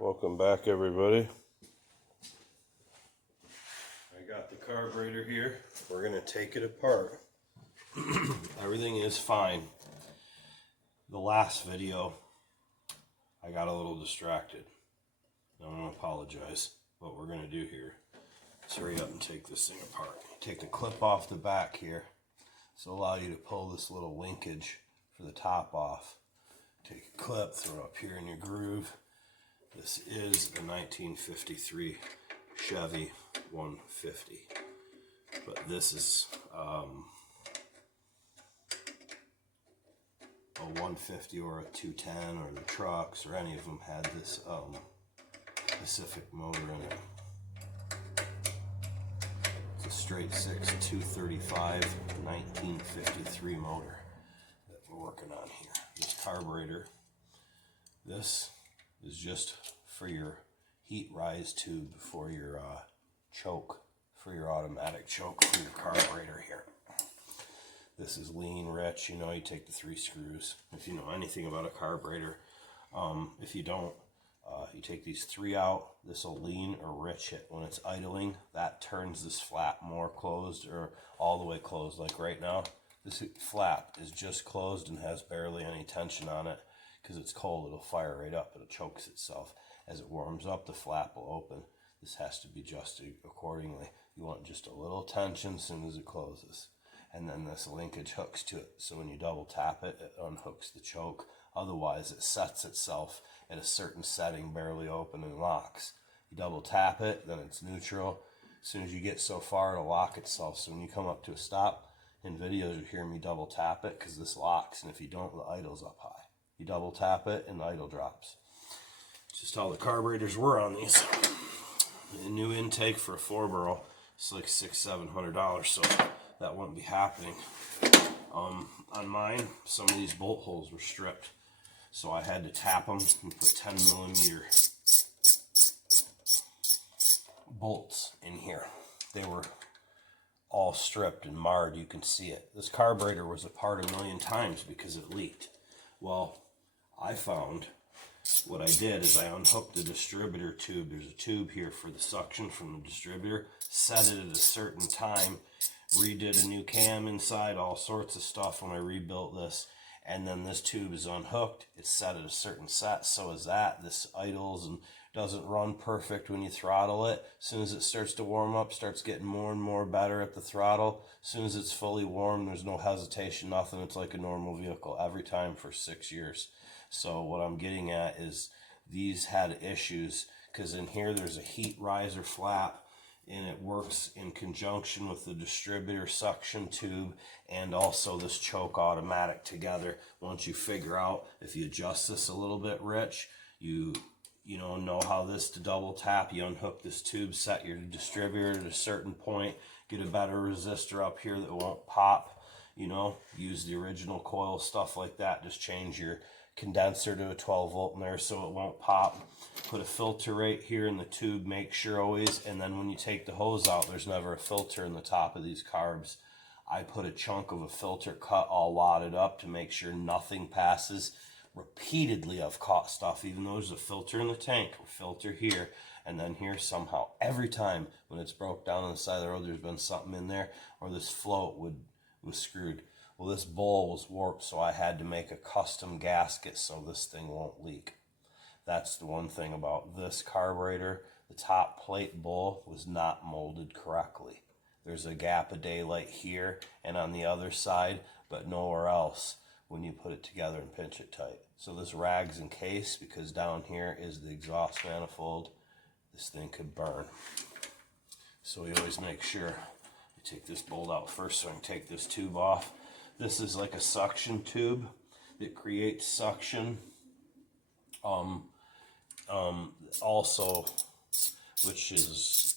Welcome back, everybody. I got the carburetor here. We're going to take it apart. Everything is fine. The last video, I got a little distracted. I'm going to apologize. What we're going to do here is hurry up and take this thing apart. Take the clip off the back here. This will allow you to pull this little linkage for the top off. Take a clip, throw it up here in your groove. This is a 1953 Chevy 150, but this is a 150 or a 210, or the trucks or any of them had this specific motor in it. It's a straight six 235 1953 motor that we're working on here. This carburetor, this is just for your heat rise tube for your choke, for your automatic choke for your carburetor here. This is lean, rich. You know, you take the 3 screws. If you know anything about a carburetor, if you don't, you take these 3 out. This will lean or rich it. When it's idling, that turns this flap more closed or all the way closed. Like right now, this flap is just closed and has barely any tension on it. Because it's cold, it'll fire right up, and it chokes itself. As it warms up, the flap will open. This has to be adjusted accordingly. You want just a little tension as soon as it closes. And then this linkage hooks to it. So when you double tap it, it unhooks the choke. Otherwise, it sets itself at a certain setting, barely open, and locks. You double tap it, then it's neutral. As soon as you get so far, it'll lock itself. So when you come up to a stop, in videos you hear me double tap it because this locks. And if you don't, the idle's up high. You double tap it and the idle drops. Just how the carburetors were on these. The new intake for a 4-barrel, it's like $600-700, so that wouldn't be happening. On mine, some of these bolt holes were stripped, so I had to tap them and put 10mm bolts in here. They were all stripped and marred. You can see it. This carburetor was apart 1,000,000 times because it leaked. Well, I found what I did is I unhooked the distributor tube. There's a tube here for the suction from the distributor. Set it at a certain time. Redid a new cam inside, all sorts of stuff when I rebuilt this. And then this tube is unhooked. It's set at a certain set. So is that. This idles and doesn't run perfect when you throttle it. As soon as it starts to warm up, starts getting more and more better at the throttle. As soon as it's fully warm, there's no hesitation, nothing. It's like a normal vehicle every time for 6 years. So what I'm getting at is these had issues because in here there's a heat riser flap, and it works in conjunction with the distributor suction tube and also this choke automatic together. Once you figure out, if you adjust this a little bit, Rich, you know how this to double tap. You unhook this tube, set your distributor at a certain point, get a better resistor up here that won't pop. Use the original coil, stuff like that. Just change your condenser to a 12-volt in there so it won't pop. Put a filter right here in the tube, make sure always, and then when you take the hose out, there's never a filter in the top of these carbs. I put a chunk of a filter cut all wadded up to make sure nothing passes. Repeatedly I've caught stuff, even though there's a filter in the tank, a filter here, and then here somehow. Every time when it's broke down on the side of the road, there's been something in there, or this float was screwed. Well, this bowl was warped, so I had to make a custom gasket so this thing won't leak. That's the one thing about this carburetor. The top plate bowl was not molded correctly. There's a gap of daylight here and on the other side, but nowhere else when you put it together and pinch it tight. So this rag's encased because down here is the exhaust manifold. This thing could burn. So we always make sure you take this bolt out first so I can take this tube off. This is like a suction tube that creates suction. Also, which is,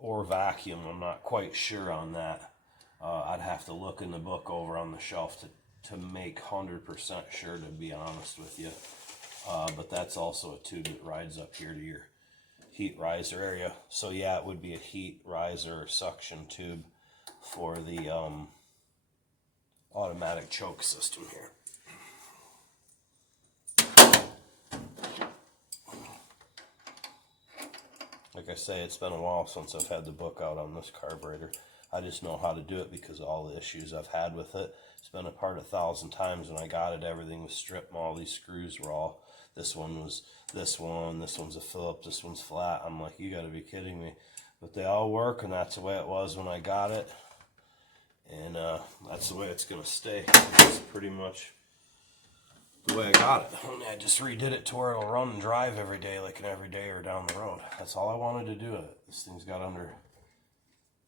or vacuum, I'm not quite sure on that. I'd have to look in the book over on the shelf to make 100% sure, to be honest with you. But that's also a tube that rides up here to your heat riser area. So yeah, it would be a heat riser or suction tube for the automatic choke system here. Like I say, it's been a while since I've had the book out on this carburetor. I just know how to do it because of all the issues I've had with it. It's been apart 1,000 times. When I got it, everything was stripped and all these screws were all, this one was this one's a Phillips, this one's flat. I'm like, you gotta be kidding me. But they all work, and that's the way it was when I got it. And that's the way it's gonna stay. It's pretty much the way I got it. And I just redid it to where it'll run and drive every day, like an everydayer down the road. That's all I wanted to do. This thing's got under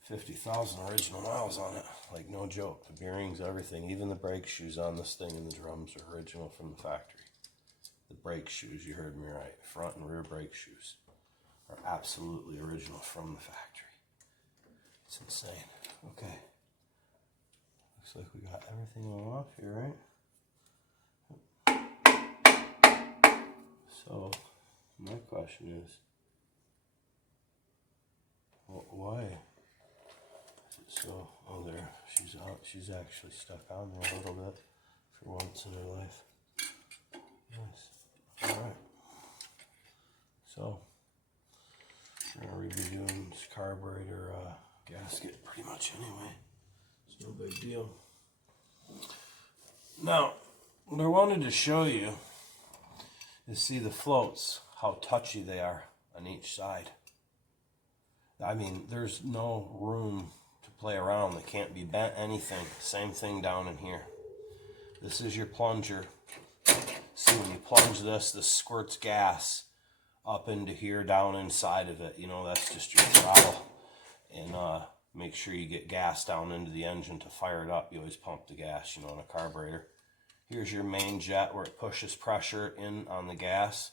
50,000 original miles on it. Like, no joke. The bearings, everything, even the brake shoes on this thing and the drums are original from the factory. The brake shoes, you heard me right. Front and rear brake shoes are absolutely original from the factory. It's insane. Okay. Looks like we got everything off here, right? So, my question is, why is it so, oh there, she's actually stuck on there a little bit for once in her life. Yes. Alright. So, we're going to be doing this carburetor gasket pretty much anyway. It's no big deal. Now, what I wanted to show you is see the floats, how touchy they are on each side. I mean, there's no room to play around. They can't be bent, anything. Same thing down in here. This is your plunger. See, when you plunge this squirts gas up into here, down inside of it. You know, that's just your throttle. And make sure you get gas down into the engine to fire it up. You always pump the gas, you know, in a carburetor. Here's your main jet where it pushes pressure in on the gas.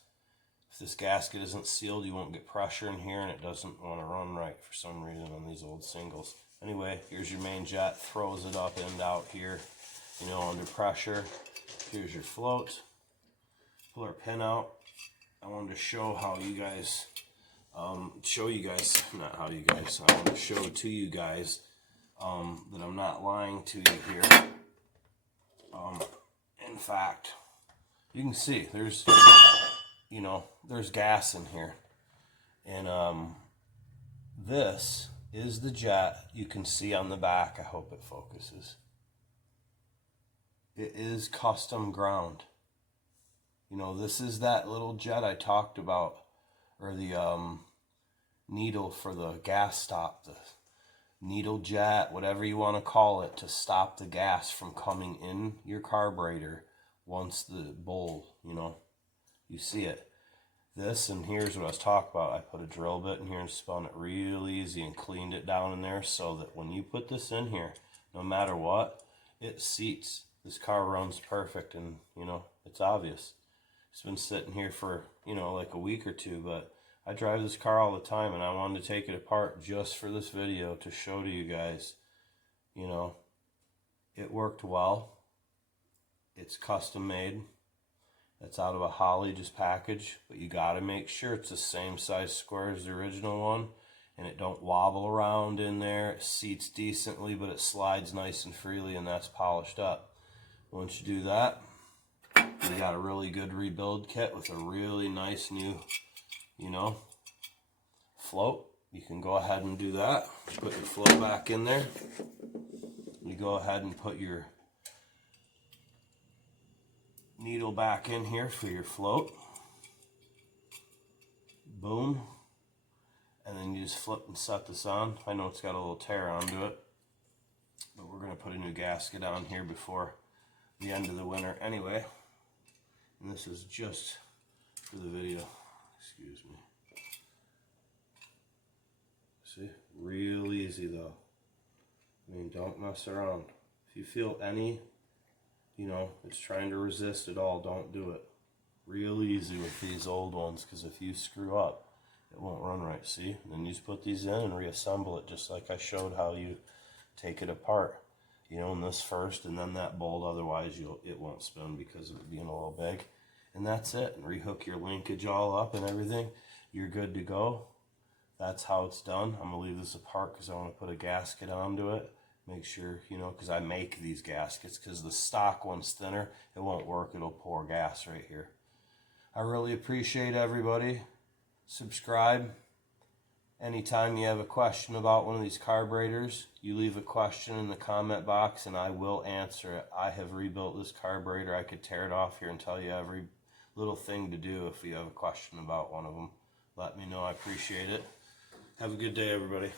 If this gasket isn't sealed, you won't get pressure in here, and it doesn't want to run right for some reason on these old singles. Anyway, here's your main jet, throws it up and out here, you know, under pressure. Here's your float. Pull our pin out. I wanted to show how you guys, I want to show to you guys that I'm not lying to you here. In fact, you can see there's, you know, there's gas in here. And this is the jet you can see on the back. I hope it focuses. It is custom ground. You know, this is that little jet I talked about, or the needle for the gas stop, the needle jet, whatever you want to call it, to stop the gas from coming in your carburetor once the bowl, you know, you see it. This, and here's what I was talking about. I put a drill bit in here and spun it real easy and cleaned it down in there so that when you put this in here, no matter what, it seats. This car runs perfect, and, you know, it's obvious. It's been sitting here for, you know, like a week or two, but I drive this car all the time, and I wanted to take it apart just for this video to show to you guys, you know, it worked well. It's custom made. It's out of a Holly just package, but you got to make sure it's the same size square as the original one, and it don't wobble around in there. It seats decently, but it slides nice and freely, and that's polished up. Once you do that, you got a really good rebuild kit with a really nice new, you know, float. You can go ahead and do that. Put your float back in there. You go ahead and put your needle back in here for your float. Boom. And then you just flip and set this on. I know it's got a little tear onto it, but we're going to put a new gasket on here before the end of the winter anyway. And this is just for the video. Excuse me. See? Real easy though. I mean, don't mess around. If you feel any, you know, it's trying to resist at all, don't do it. Real easy with these old ones, because if you screw up, it won't run right, see? And then you just put these in and reassemble it, just like I showed how you take it apart. You know, in this first and then that bolt, otherwise it won't spin because of it being a little big. And that's it. And rehook your linkage all up and everything. You're good to go. That's how it's done. I'm going to leave this apart because I want to put a gasket onto it. Make sure, you know, because I make these gaskets, because the stock one's thinner. It won't work. It'll pour gas right here. I really appreciate everybody. Subscribe. Anytime you have a question about one of these carburetors, you leave a question in the comment box and I will answer it. I have rebuilt this carburetor. I could tear it off here and tell you every little thing to do if you have a question about one of them. Let me know. I appreciate it. Have a good day, everybody.